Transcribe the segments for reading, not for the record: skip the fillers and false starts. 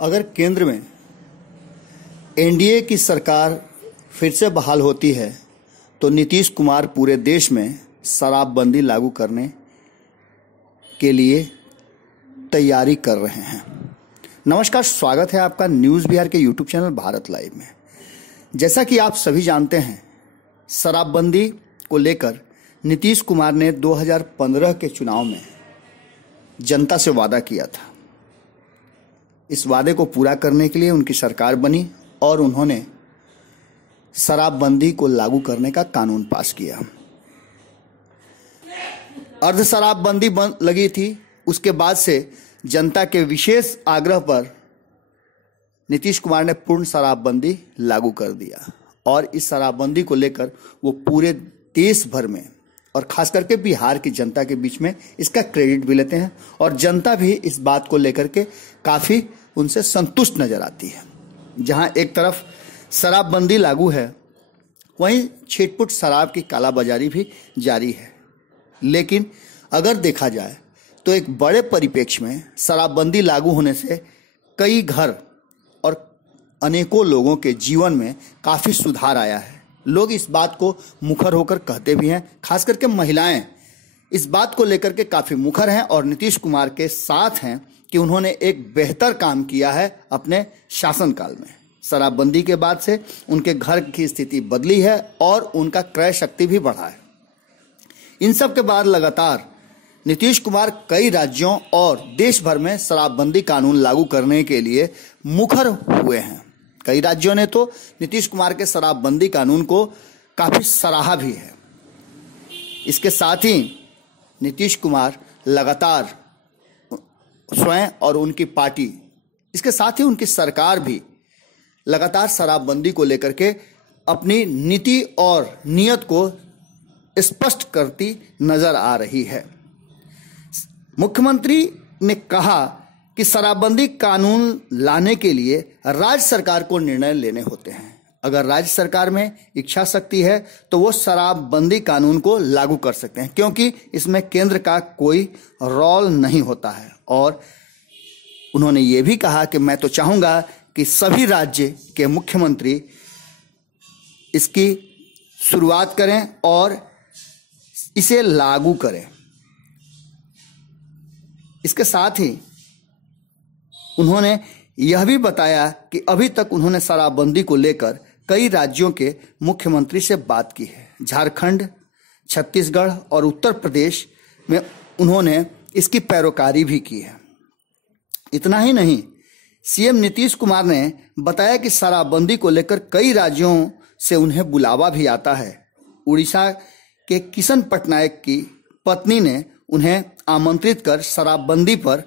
अगर केंद्र में एनडीए की सरकार फिर से बहाल होती है तो नीतीश कुमार पूरे देश में शराबबंदी लागू करने के लिए तैयारी कर रहे हैं। नमस्कार, स्वागत है आपका न्यूज़ बिहार के यूट्यूब चैनल भारत लाइव में। जैसा कि आप सभी जानते हैं, शराबबंदी को लेकर नीतीश कुमार ने 2015 के चुनाव में जनता से वादा किया था। इस वादे को पूरा करने के लिए उनकी सरकार बनी और उन्होंने शराबबंदी को लागू करने का कानून पास किया। अर्ध शराबबंदी लगी थी। उसके बाद से जनता के विशेष आग्रह पर नीतीश कुमार ने पूर्ण शराबबंदी लागू कर दिया और इस शराबबंदी को लेकर वो पूरे देश भर में और खास करके बिहार की जनता के बीच में इसका क्रेडिट भी लेते हैं और जनता भी इस बात को लेकर के काफ़ी उनसे संतुष्ट नजर आती है। जहां एक तरफ शराबबंदी लागू है, वहीं छिटपुट शराब की कालाबाजारी भी जारी है। लेकिन अगर देखा जाए तो एक बड़े परिप्रेक्ष्य में शराबबंदी लागू होने से कई घर और अनेकों लोगों के जीवन में काफ़ी सुधार आया है। लोग इस बात को मुखर होकर कहते भी हैं, खास करके महिलाएं इस बात को लेकर के काफ़ी मुखर हैं और नीतीश कुमार के साथ हैं कि उन्होंने एक बेहतर काम किया है अपने शासनकाल में। शराबबंदी के बाद से उनके घर की स्थिति बदली है और उनका क्रय शक्ति भी बढ़ा है। इन सब के बाद लगातार नीतीश कुमार कई राज्यों और देश भर में शराबबंदी कानून लागू करने के लिए मुखर हुए हैं। कई राज्यों ने तो नीतीश कुमार के शराबबंदी कानून को काफ़ी सराहा भी है। इसके साथ ही नीतीश कुमार लगातार स्वयं और उनकी पार्टी, इसके साथ ही उनकी सरकार भी लगातार शराबबंदी को लेकर के अपनी नीति और नियत को स्पष्ट करती नजर आ रही है। मुख्यमंत्री ने कहा कि शराबबंदी कानून लाने के लिए राज्य सरकार को निर्णय लेने होते हैं। अगर राज्य सरकार में इच्छा शक्ति है तो वो शराबबंदी कानून को लागू कर सकते हैं, क्योंकि इसमें केंद्र का कोई रोल नहीं होता है। और उन्होंने ये भी कहा कि मैं तो चाहूँगा कि सभी राज्य के मुख्यमंत्री इसकी शुरुआत करें और इसे लागू करें। इसके साथ ही उन्होंने यह भी बताया कि अभी तक उन्होंने शराबबंदी को लेकर कई राज्यों के मुख्यमंत्री से बात की है। झारखंड, छत्तीसगढ़ और उत्तर प्रदेश में उन्होंने इसकी पैरोकारी भी की है। इतना ही नहीं, सीएम नीतीश कुमार ने बताया कि शराबबंदी को लेकर कई राज्यों से उन्हें बुलावा भी आता है। उड़ीसा के किशन पटनायक की पत्नी ने उन्हें आमंत्रित कर शराबबंदी पर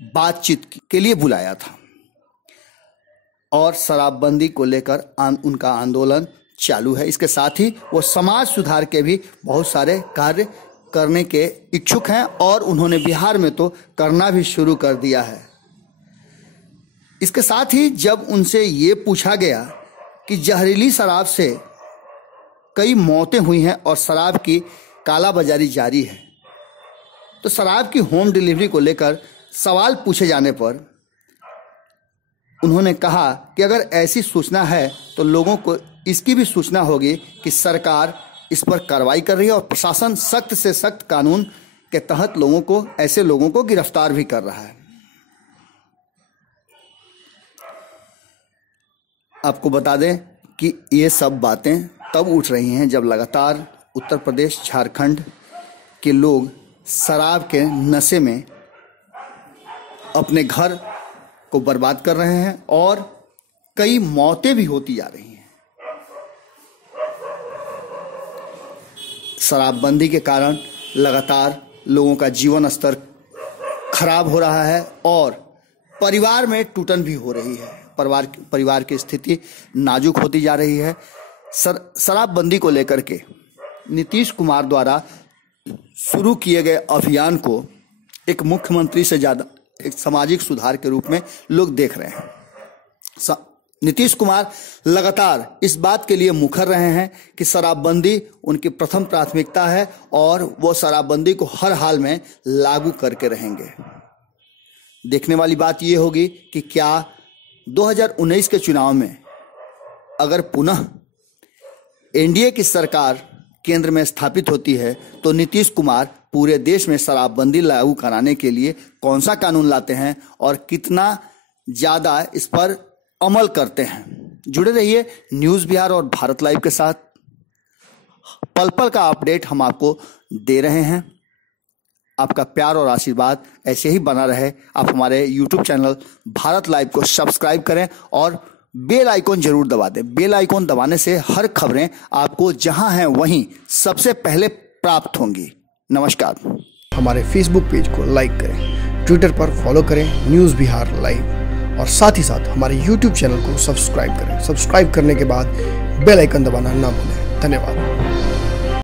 बातचीत के लिए बुलाया था और शराबबंदी को लेकर उनका आंदोलन चालू है। इसके साथ ही वो समाज सुधार के भी बहुत सारे कार्य करने के इच्छुक हैं और उन्होंने बिहार में तो करना भी शुरू कर दिया है। इसके साथ ही जब उनसे ये पूछा गया कि जहरीली शराब से कई मौतें हुई हैं और शराब की कालाबाजारी जारी है, तो शराब की होम डिलीवरी को लेकर सवाल पूछे जाने पर उन्होंने कहा कि अगर ऐसी सूचना है तो लोगों को इसकी भी सूचना होगी कि सरकार इस पर कार्रवाई कर रही है और प्रशासन सख्त से सख्त कानून के तहत ऐसे लोगों को गिरफ्तार भी कर रहा है। आपको बता दें कि ये सब बातें तब उठ रही हैं जब लगातार उत्तर प्रदेश, झारखंड के लोग शराब के नशे में अपने घर को बर्बाद कर रहे हैं और कई मौतें भी होती जा रही हैं। शराबबंदी के कारण लगातार लोगों का जीवन स्तर खराब हो रहा है और परिवार में टूटन भी हो रही है। परिवार की स्थिति नाजुक होती जा रही है। शराबबंदी को लेकर के नीतीश कुमार द्वारा शुरू किए गए अभियान को एक मुख्यमंत्री से ज़्यादा एक सामाजिक सुधार के रूप में लोग देख रहे हैं। नीतीश कुमार लगातार इस बात के लिए मुखर रहे हैं कि शराबबंदी उनकी प्रथम प्राथमिकता है और वो शराबबंदी को हर हाल में लागू करके रहेंगे। देखने वाली बात यह होगी कि क्या 2019 के चुनाव में अगर पुनः एनडीए की सरकार केंद्र में स्थापित होती है तो नीतीश कुमार पूरे देश में शराबबंदी लागू कराने के लिए कौन सा कानून लाते हैं और कितना ज्यादा इस पर अमल करते हैं। जुड़े रहिए न्यूज़ बिहार और भारत लाइव के साथ। पल पल का अपडेट हम आपको दे रहे हैं। आपका प्यार और आशीर्वाद ऐसे ही बना रहे। आप हमारे YouTube चैनल भारत लाइव को सब्सक्राइब करें और बेल आइकॉन जरूर दबा दें। बेल आइकॉन दबाने से हर खबरें आपको जहां हैं वहीं सबसे पहले प्राप्त होंगी। नमस्कार। हमारे फेसबुक पेज को लाइक करें, ट्विटर पर फॉलो करें न्यूज़ बिहार लाइव और साथ ही साथ हमारे YouTube चैनल को सब्सक्राइब करें। सब्सक्राइब करने के बाद बेल आइकन दबाना ना भूलें। धन्यवाद।